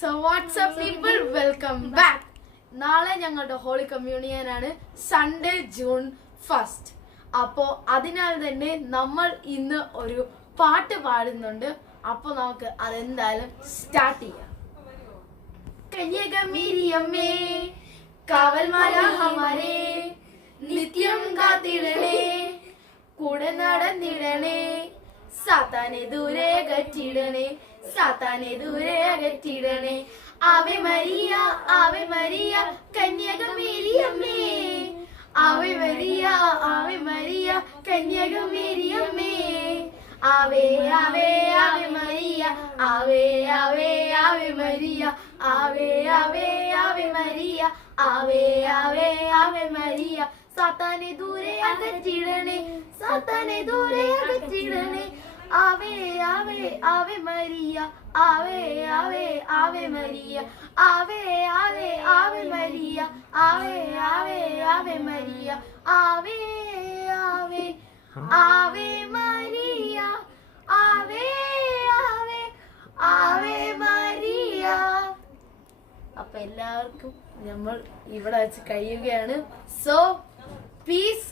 So what's up people, welcome back. നാളെ ഞങ്ങളുടെ holy communion ആണ്, സൺഡേ ജൂൺ 1. അപ്പോൾ അതിനാൽ തന്നെ നമ്മൾ ഇന്ന് ഒരു പാട്ട് പാടുന്നുണ്ട്. അപ്പോൾ നമുക്ക് അതെന്തായാലും സ്റ്റാർട്ട് ചെയ്യാം. കന്യകമേരിയമ്മേ കാവൽമാരാഹമാരേ നിത്യം കാത്തിടണേ, കൂടെ നടന്നിടണേ, സാത്താനെ ദൂരെ അകറ്റിടണേ, സാത്താനെ ദൂരെ അകറ്റിടണേ. Ave Maria Ave Maria കന്യകമേരിയമ്മേ, Ave Maria Ave Maria കന്യകമേരിയമ്മേ. ആവേ ആവേ ആവേ മരിയ, ആവേ ആവേ ആവേ മരിയ, ആവേ ആവേ ആവേ മരിയ, ആവേ ആവേ ആവേ മരിയ. സാത്താനെ ദൂരെ അകറ്റിടണേ, സാത്താനെ ദൂരെ അകറ്റിടണേ. ആവേ ആവേ ആവേ മരിയ, ആവേ ആവേ ആവേ മരിയ, ആവേ ആവേ ആവേ മരിയ, ആവേ ആവേ ആവേ മരിയ, ആവേ ആവേ ആവേ മരിയ, ആവേ ആവേ ആവേ മരിയ. അപ്പൊ എല്ലാവർക്കും നമ്മൾ ഇവിടെ വെച്ച് കഴിയുകയാണ്. So piece